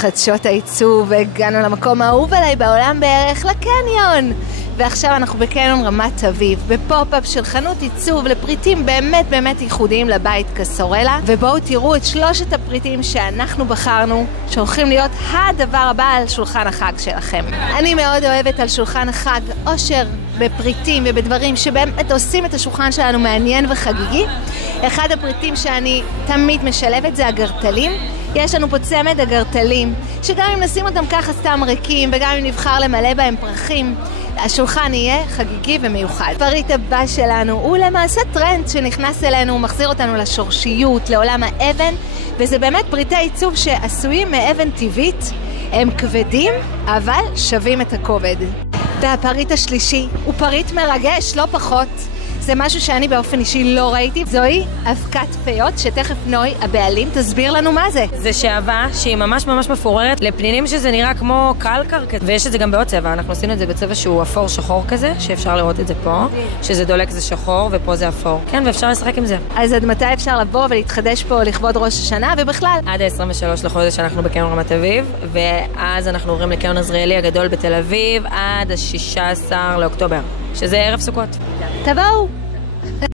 חדשות העיצוב, והגענו למקום האהוב עליי בעולם בערך, לקניון. ועכשיו אנחנו בקניון רמת אביב, בפופ-אפ של חנות עיצוב לפריטים באמת באמת ייחודיים לבית כסורלה. ובואו תראו את 3 הפריטים שאנחנו בחרנו, שהולכים להיות הדבר הבא על שולחן החג שלכם. אני מאוד אוהבת על שולחן החג אושר בפריטים ובדברים שבאמת עושים את השולחן שלנו מעניין וחגיגי. אחד הפריטים שאני תמיד משלבת זה הגרטלים. יש לנו פה צמד הגרטלים, שגם אם נשים אותם ככה סתם ריקים, וגם אם נבחר למלא בהם פרחים, השולחן יהיה חגיגי ומיוחד. הפריט הבא שלנו הוא למעשה טרנד שנכנס אלינו, הוא מחזיר אותנו לשורשיות, לעולם האבן, וזה באמת פריטי עיצוב שעשויים מאבן טבעית. הם כבדים, אבל שווים את הכובד. והפריט השלישי הוא פריט מרגש, לא פחות. זה משהו שאני באופן אישי לא ראיתי. זוהי אבקת פיות, שתכף נוי, הבעלים, תסביר לנו מה זה. זה שעבה שהיא ממש ממש מפוררת לפנינים, שזה נראה כמו קלקר, ויש את זה גם בעוד צבע. אנחנו עשינו את זה בצבע שהוא אפור שחור כזה, שאפשר לראות את זה פה, שזה דולק זה שחור ופה זה אפור. כן, ואפשר לשחק עם זה. אז עד מתי אפשר לבוא ולהתחדש פה לכבוד ראש השנה ובכלל? עד ה-23 לחודש אנחנו בקניון רמת אביב, ואז אנחנו עוברים לקניון עזריאלי הגדול בתל אביב עד ה-16 לאוקטובר, שזה ערב סוכות. תבואו!